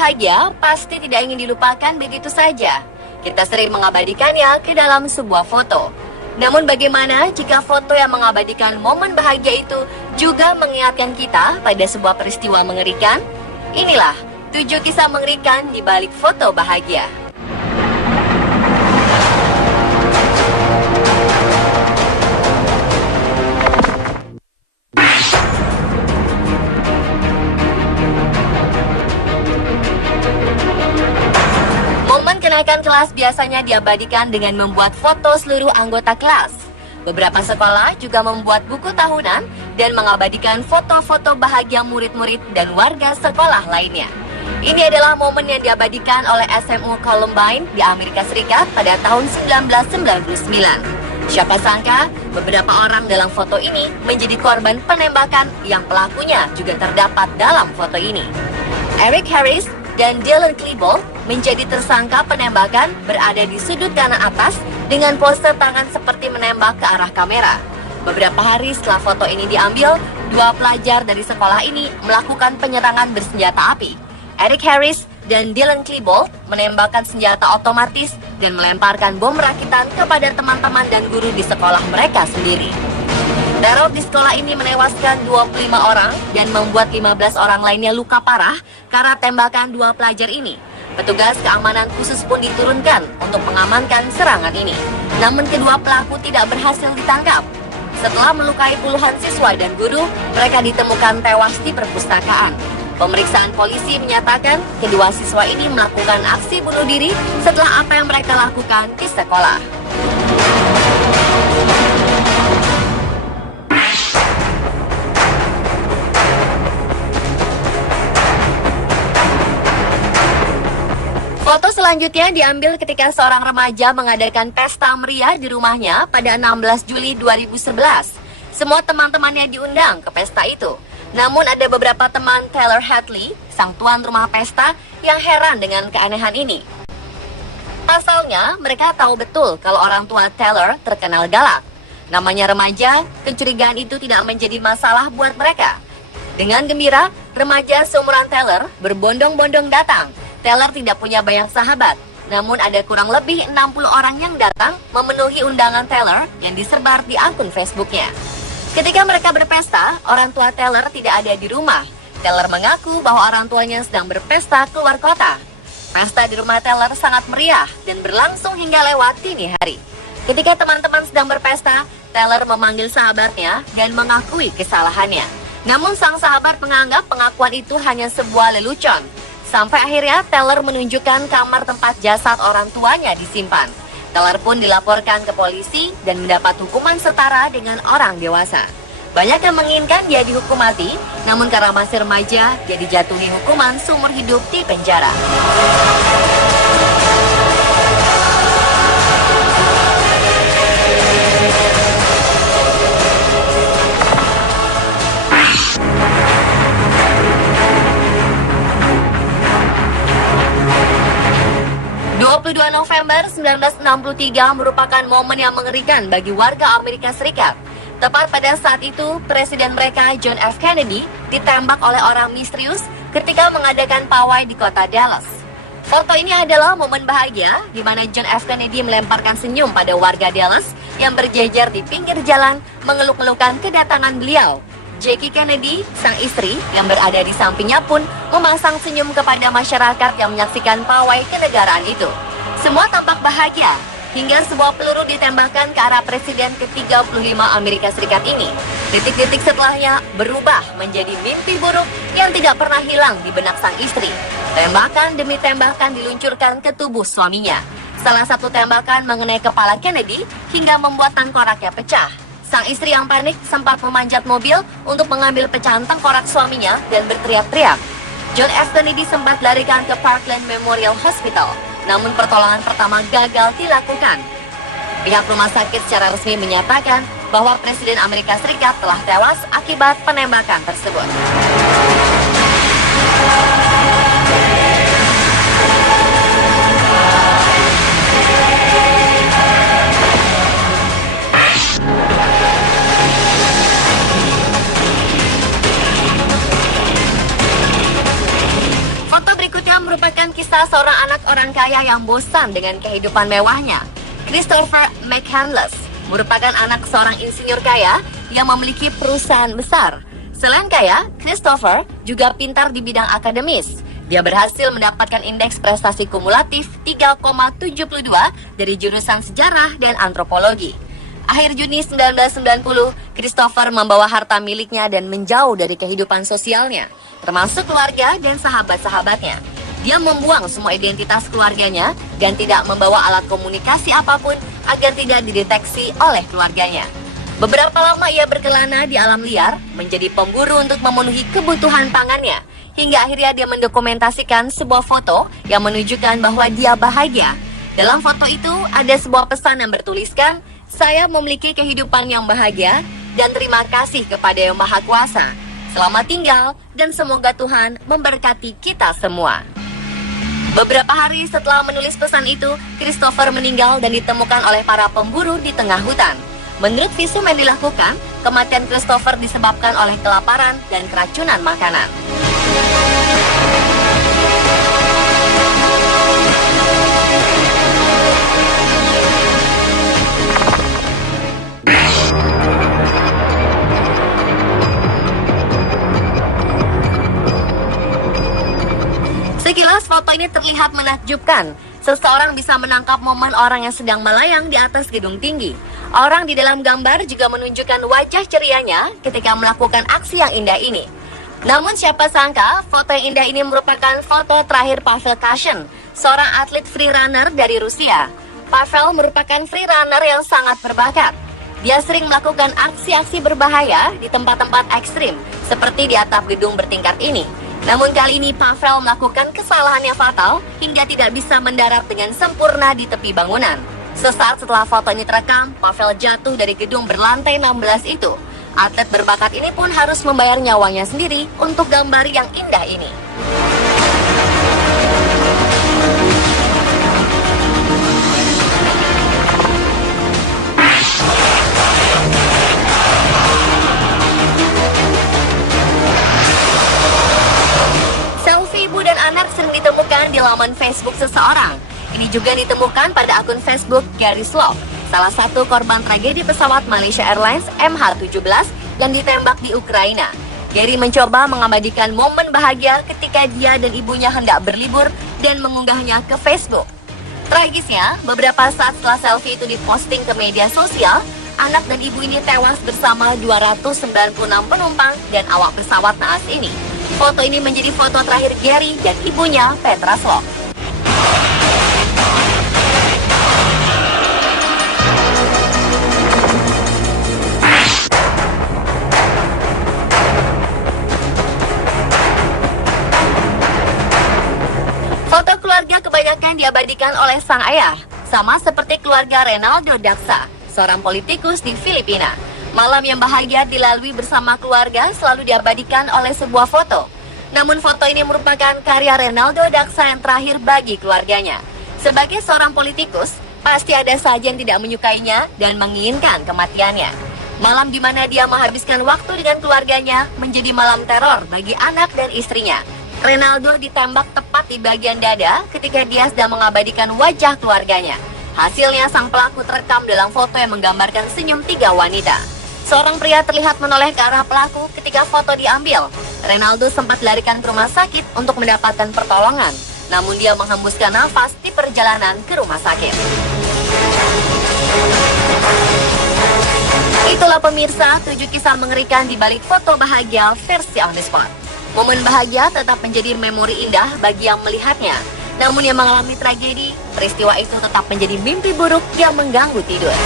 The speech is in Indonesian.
bahagia pasti tidak ingin dilupakan begitu saja. Kita sering mengabadikannya ke dalam sebuah foto. Namun bagaimana jika foto yang mengabadikan momen bahagia itu juga mengingatkan kita pada sebuah peristiwa mengerikan? Inilah 7 kisah mengerikan di balik foto bahagia. Kenaikan kelas biasanya diabadikan dengan membuat foto seluruh anggota kelas. Beberapa sekolah juga membuat buku tahunan dan mengabadikan foto-foto bahagia murid-murid dan warga sekolah lainnya. Ini adalah momen yang diabadikan oleh SMU Columbine di Amerika Serikat pada tahun 1999. Siapa sangka beberapa orang dalam foto ini menjadi korban penembakan yang pelakunya juga terdapat dalam foto ini. Eric Harris dan Dylan Klebold menjadi tersangka penembakan berada di sudut kanan atas dengan pose tangan seperti menembak ke arah kamera. Beberapa hari setelah foto ini diambil, 2 pelajar dari sekolah ini melakukan penyerangan bersenjata api. Eric Harris dan Dylan Klebold menembakkan senjata otomatis dan melemparkan bom rakitan kepada teman-teman dan guru di sekolah mereka sendiri. Teror di sekolah ini menewaskan 25 orang dan membuat 15 orang lainnya luka parah karena tembakan 2 pelajar ini. Petugas keamanan khusus pun diturunkan untuk mengamankan serangan ini. Namun kedua pelaku tidak berhasil ditangkap. Setelah melukai puluhan siswa dan guru, mereka ditemukan tewas di perpustakaan. Pemeriksaan polisi menyatakan kedua siswa ini melakukan aksi bunuh diri setelah apa yang mereka lakukan di sekolah. Foto selanjutnya diambil ketika seorang remaja mengadakan pesta meriah di rumahnya pada 16 Juli 2011. Semua teman-temannya diundang ke pesta itu. Namun ada beberapa teman Taylor Hadley, sang tuan rumah pesta, yang heran dengan keanehan ini. Pasalnya, mereka tahu betul kalau orang tua Taylor terkenal galak. Namanya remaja, kecurigaan itu tidak menjadi masalah buat mereka. Dengan gembira, remaja seumuran Taylor berbondong-bondong datang. Taylor tidak punya banyak sahabat, namun ada kurang lebih 60 orang yang datang memenuhi undangan Taylor yang disebar di akun Facebooknya. Ketika mereka berpesta, orang tua Taylor tidak ada di rumah. Taylor mengaku bahwa orang tuanya sedang berpesta keluar kota. Pesta di rumah Taylor sangat meriah dan berlangsung hingga lewat dini hari. Ketika teman-teman sedang berpesta, Taylor memanggil sahabatnya dan mengakui kesalahannya. Namun sang sahabat menganggap pengakuan itu hanya sebuah lelucon. Sampai akhirnya Taylor menunjukkan kamar tempat jasad orang tuanya disimpan. Taylor pun dilaporkan ke polisi dan mendapat hukuman setara dengan orang dewasa. Banyak yang menginginkan dia dihukum mati, namun karena masih remaja, dia dijatuhi hukuman seumur hidup di penjara. November 1963 merupakan momen yang mengerikan bagi warga Amerika Serikat. Tepat pada saat itu, Presiden mereka John F. Kennedy ditembak oleh orang misterius ketika mengadakan pawai di kota Dallas. Foto ini adalah momen bahagia di mana John F. Kennedy melemparkan senyum pada warga Dallas yang berjejer di pinggir jalan mengeluk-elukan kedatangan beliau. Jackie Kennedy, sang istri yang berada di sampingnya pun memasang senyum kepada masyarakat yang menyaksikan pawai kenegaraan itu. Semua tampak bahagia, hingga sebuah peluru ditembakkan ke arah Presiden ke-35 Amerika Serikat ini. Detik-detik setelahnya berubah menjadi mimpi buruk yang tidak pernah hilang di benak sang istri. Tembakan demi tembakan diluncurkan ke tubuh suaminya. Salah satu tembakan mengenai kepala Kennedy hingga membuat tengkoraknya pecah. Sang istri yang panik sempat memanjat mobil untuk mengambil pecahan tengkorak suaminya dan berteriak-teriak. John F. Kennedy sempat larikan ke Parkland Memorial Hospital. Namun pertolongan pertama gagal dilakukan. Pihak rumah sakit secara resmi menyatakan bahwa Presiden Amerika Serikat telah tewas akibat penembakan tersebut. Kisah seorang anak orang kaya yang bosan dengan kehidupan mewahnya. Christopher McCandless merupakan anak seorang insinyur kaya yang memiliki perusahaan besar. Selain kaya, Christopher juga pintar di bidang akademis. Dia berhasil mendapatkan indeks prestasi kumulatif 3,72 dari jurusan sejarah dan antropologi. Akhir Juni 1990, Christopher membawa harta miliknya dan menjauh dari kehidupan sosialnya, termasuk keluarga dan sahabat-sahabatnya. Dia membuang semua identitas keluarganya dan tidak membawa alat komunikasi apapun agar tidak dideteksi oleh keluarganya. Beberapa lama ia berkelana di alam liar, menjadi pemburu untuk memenuhi kebutuhan pangannya, hingga akhirnya dia mendokumentasikan sebuah foto yang menunjukkan bahwa dia bahagia. Dalam foto itu ada sebuah pesan yang bertuliskan, "Saya memiliki kehidupan yang bahagia dan terima kasih kepada Yang Maha Kuasa. Selamat tinggal dan semoga Tuhan memberkati kita semua." Beberapa hari setelah menulis pesan itu, Christopher meninggal dan ditemukan oleh para pemburu di tengah hutan. Menurut visum yang dilakukan, kematian Christopher disebabkan oleh kelaparan dan keracunan makanan. Sekilas foto ini terlihat menakjubkan. Seseorang bisa menangkap momen orang yang sedang melayang di atas gedung tinggi. Orang di dalam gambar juga menunjukkan wajah cerianya ketika melakukan aksi yang indah ini. Namun siapa sangka foto yang indah ini merupakan foto terakhir Pavel Kashin, seorang atlet freerunner dari Rusia. Pavel merupakan freerunner yang sangat berbakat. Dia sering melakukan aksi-aksi berbahaya di tempat-tempat ekstrim, seperti di atap gedung bertingkat ini. Namun kali ini Pavel melakukan kesalahan yang fatal hingga tidak bisa mendarat dengan sempurna di tepi bangunan. Sesaat setelah foto ini terekam, Pavel jatuh dari gedung berlantai 16 itu. Atlet berbakat ini pun harus membayar nyawanya sendiri untuk gambar yang indah ini. Sering ditemukan di laman Facebook seseorang. Ini juga ditemukan pada akun Facebook Gary Slough, salah satu korban tragedi pesawat Malaysia Airlines MH17 yang ditembak di Ukraina. Gary mencoba mengabadikan momen bahagia ketika dia dan ibunya hendak berlibur dan mengunggahnya ke Facebook. Tragisnya, beberapa saat setelah selfie itu diposting ke media sosial, anak dan ibu ini tewas bersama 296 penumpang dan awak pesawat naas ini. Foto ini menjadi foto terakhir Gary dan ibunya, Petra Slough. Foto keluarga kebanyakan diabadikan oleh sang ayah, sama seperti keluarga Renaldo Daksa, seorang politikus di Filipina. Malam yang bahagia dilalui bersama keluarga selalu diabadikan oleh sebuah foto. Namun foto ini merupakan karya Renaldo Daksa yang terakhir bagi keluarganya. Sebagai seorang politikus, pasti ada saja yang tidak menyukainya dan menginginkan kematiannya. Malam di mana dia menghabiskan waktu dengan keluarganya menjadi malam teror bagi anak dan istrinya. Renaldo ditembak tepat di bagian dada ketika dia sedang mengabadikan wajah keluarganya. Hasilnya sang pelaku terekam dalam foto yang menggambarkan senyum 3 wanita. Seorang pria terlihat menoleh ke arah pelaku ketika foto diambil. Renaldo sempat dilarikan ke rumah sakit untuk mendapatkan pertolongan. Namun dia menghembuskan nafas di perjalanan ke rumah sakit. Itulah pemirsa, 7 kisah mengerikan di balik foto bahagia versi on the spot. Momen bahagia tetap menjadi memori indah bagi yang melihatnya. Namun yang mengalami tragedi, peristiwa itu tetap menjadi mimpi buruk yang mengganggu tidur.